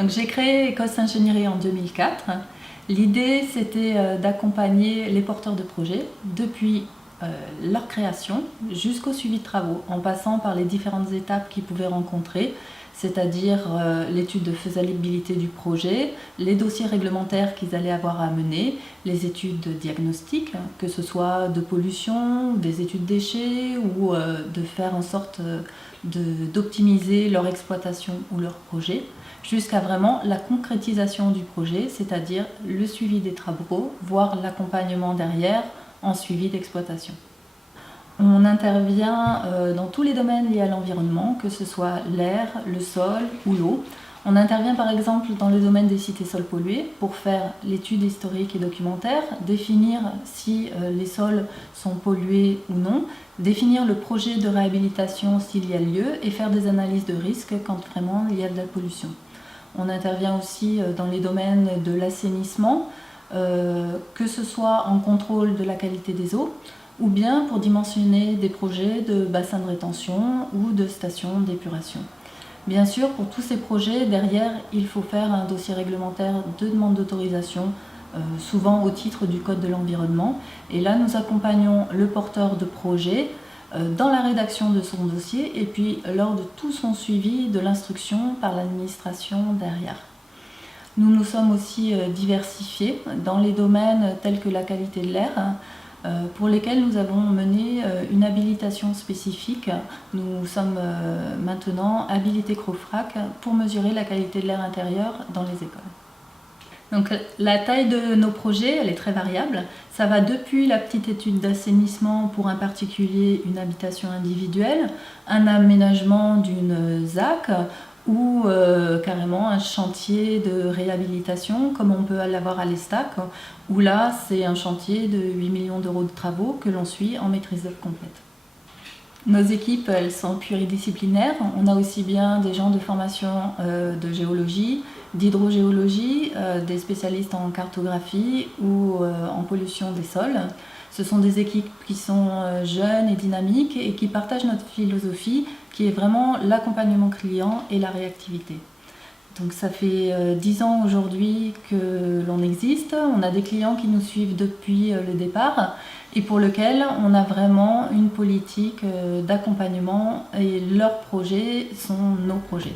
Donc j'ai créé Ecos Ingénierie en 2004. L'idée, c'était d'accompagner les porteurs de projets depuis leur création jusqu'au suivi de travaux, en passant par les différentes étapes qu'ils pouvaient rencontrer, c'est-à-dire l'étude de faisabilité du projet, les dossiers réglementaires qu'ils allaient avoir à mener, les études de diagnostic, que ce soit de pollution, des études déchets ou de faire en sorte d'optimiser leur exploitation ou leur projet, jusqu'à vraiment la concrétisation du projet, c'est-à-dire le suivi des travaux, voire l'accompagnement derrière en suivi d'exploitation. On intervient dans tous les domaines liés à l'environnement, que ce soit l'air, le sol ou l'eau. On intervient par exemple dans le domaine des sites et sols pollués pour faire l'étude historique et documentaire, définir si les sols sont pollués ou non, définir le projet de réhabilitation s'il y a lieu et faire des analyses de risque quand vraiment il y a de la pollution. On intervient aussi dans les domaines de l'assainissement, que ce soit en contrôle de la qualité des eaux ou bien pour dimensionner des projets de bassins de rétention ou de stations d'épuration. Bien sûr, pour tous ces projets, derrière, il faut faire un dossier réglementaire de demande d'autorisation, souvent au titre du Code de l'environnement. Et là, nous accompagnons le porteur de projet dans la rédaction de son dossier et puis lors de tout son suivi de l'instruction par l'administration derrière. Nous nous sommes aussi diversifiés dans les domaines tels que la qualité de l'air, pour lesquels nous avons mené une habilitation spécifique. Nous sommes maintenant habilités CROFRAC pour mesurer la qualité de l'air intérieur dans les écoles. Donc la taille de nos projets, elle est très variable. Ça va depuis la petite étude d'assainissement pour un particulier, une habitation individuelle, un aménagement d'une ZAC ou carrément un chantier de réhabilitation comme on peut l'avoir à l'Estac, où là c'est un chantier de 8 millions d'euros de travaux que l'on suit en maîtrise d'œuvre complète. Nos équipes, elles sont pluridisciplinaires. On a aussi bien des gens de formation de géologie, d'hydrogéologie, des spécialistes en cartographie ou en pollution des sols. Ce sont des équipes qui sont jeunes et dynamiques et qui partagent notre philosophie qui est vraiment l'accompagnement client et la réactivité. Donc ça fait 10 ans aujourd'hui que l'on existe. On a des clients qui nous suivent depuis le départ et pour lesquels on a vraiment une politique d'accompagnement et leurs projets sont nos projets.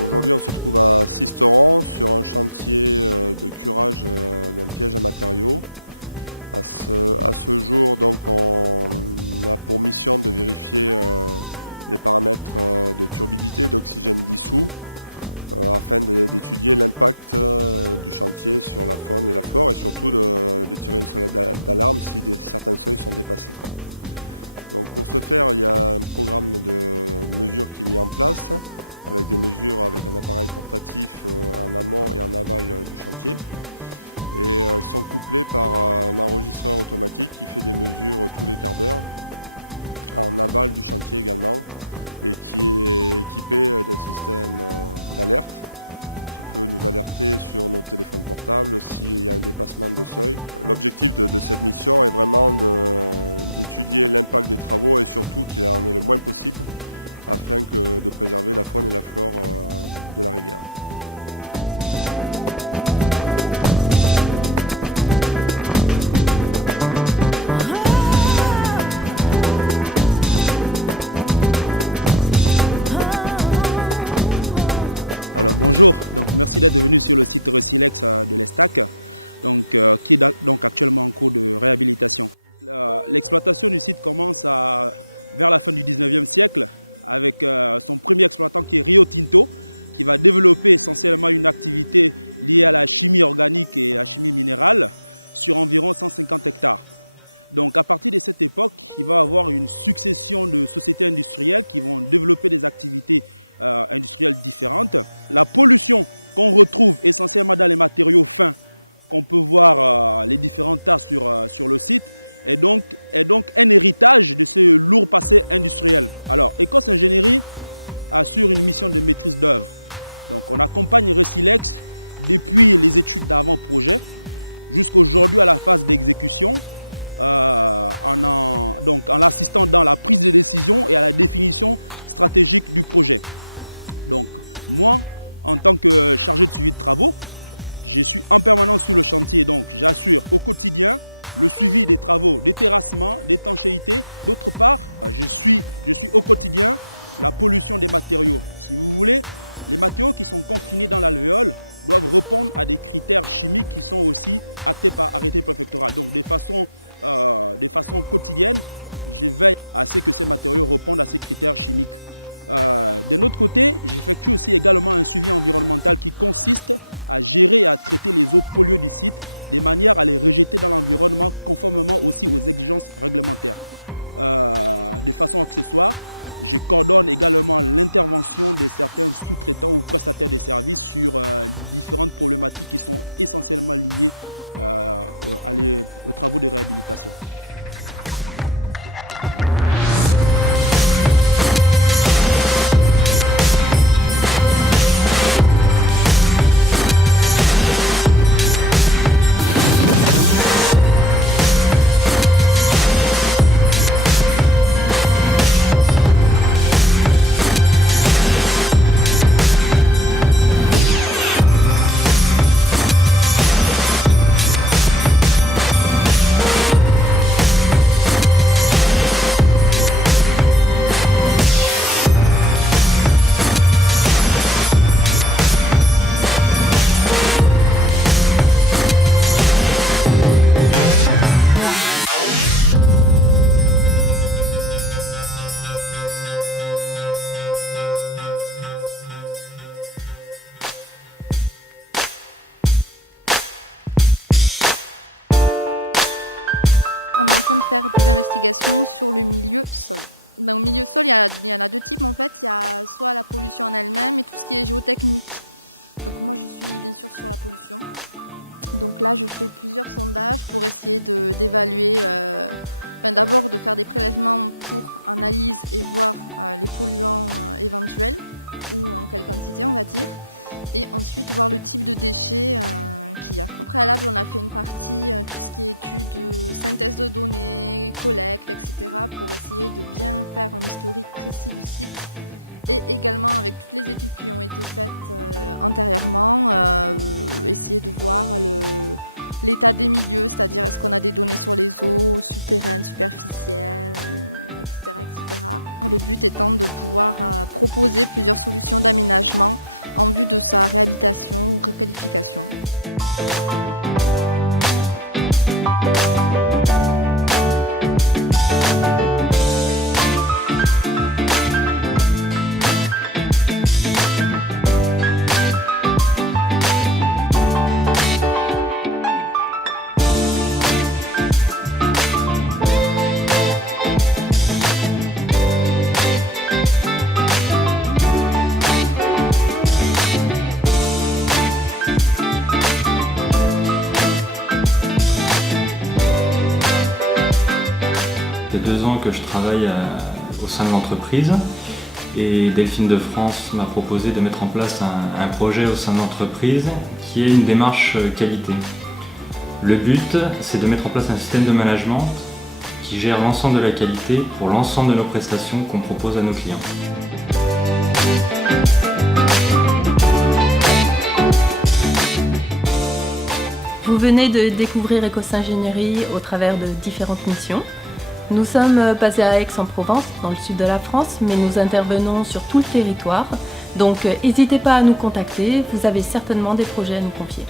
Aujourd'hui, on se trouve à Sisteron sur un chantier de curage d'un piège à matériaux. À ce jour, donc, on a pour mission de vérifier les paramètres de turbidité, d'oxygène dissous, afin d'étudier l'impact du chantier sur la faune et la flore et surtout de tirer une sonnette d'alarme si certains seuils sont dépassés. Donc, pour ce faire, il y a un programme de mesures qui est mis en place, avec des mesures avec un appareil portatif en amont et en aval du chantier. Et elles sont couplées par un enregistreur automatique qui fait des mesures tous les quarts d'heure, en aval du chantier également, et qui est équipé d'un système d'alerte qui peut nous alerter sur nos téléphones portables s'il y a un dépassement de seuil. L'objectif de cette mission est vraiment d'étudier l'impact des travaux et surtout qu'il en ait le moins possible, afin de préserver la faune et la flore de la rivière. Alors bonjour, donc merci d'être venu sur le site Resilex de l'Estac, qui est donc actuellement en cours de réhabilitation. L'exploitation du site commence vers la fin du 19e siècle, avec son premier exploitant qui est Rio Tinto, qui va développer essentiellement une activité liée à la chimie organique et à la chimie minérale sur environ 150 hectares. Donc à partir de cette époque, il va y avoir une succession de sociétés industrielles qui vont développer des activités industrielles différentes. La pollution qu'on retrouve essentiellement dans les matériaux fins, qu'on peut voir les différents tas sur le site, est donc un héritage de ce lourd passé industriel. Alors, Ecos Ingénierie assure une mission de maîtrise d'œuvre. Donc, on accompagne Resilex depuis les études d'avant-projet jusqu'aujourd'hui à la phase d'exécution, en l'assistant dans la prise de décision et à la définition stratégique du projet. Donc, moi, en tant que chargé de suivi de travaux, je suis en permanence sur le chantier, donc j'assure au quotidien le suivi des travaux, des terrassements, d'étanchéité. D'autre part, je suis au quotidien la pollution des matériaux. Si vous voulez, les matériaux qui sont confinés dans l'alvéole doivent répondre à des critères chimiques qui sont aussi actés par arrêté préfectoral. Donc de façon quotidienne, je veille à ce que ces matériaux répondent à ces critères chimiques. D'un autre côté, j'effectue aussi également un suivi environnemental qui consiste à gérer et à traiter les eaux polluées du site de manière à les rejeter dans l'environnement conformément aussi aux exigences réglementaires. De façon accessoire, je coordonne également l'intervention de certains sous-traitants ou prestataires de services sur différentes problématiques qui sont essentiellement liées aux travaux de réhabilitation. On est en train de faire des investigations sur le milieu sol. Dans le milieu sol, il y en a deux types en fait. Il y a soit la pollution en elle-même et tout ce qui est géotechnique. Donc moi je suis bien sûr sur la pollution. Donc là je fais plusieurs sondages pour essayer d'évaluer, d'abord de faire des prélèvements pour analyse et voir les polluants éventuels ou en quelle quantité on va dire. Et ensuite voir le type de déchets qu'il y a. Au préalable, on a fait une partie, tout ce qui est études, synthèse de données, collecte, etc. pour essayer de bien faire un historique précis du site. Et également avec toutes les études qui ont été faites antérieurement, essayer de voir l'état des milieux, c'est-à-dire est-ce qu'on a des données sur les eaux souterraines, superficielles, etc., etc. Le but étant de pouvoir proposer plusieurs solutions d'aménagement en vue de sa réhabilitation ou requalification. Ça fait 2 ans que je travaille au sein de l'entreprise et Delphine de France m'a proposé de mettre en place un projet au sein de l'entreprise qui est une démarche qualité. Le but, c'est de mettre en place un système de management qui gère l'ensemble de la qualité pour l'ensemble de nos prestations qu'on propose à nos clients. Vous venez de découvrir Ecos Ingénierie au travers de différentes missions. Nous sommes basés à Aix-en-Provence, dans le sud de la France, mais nous intervenons sur tout le territoire. Donc n'hésitez pas à nous contacter, vous avez certainement des projets à nous confier.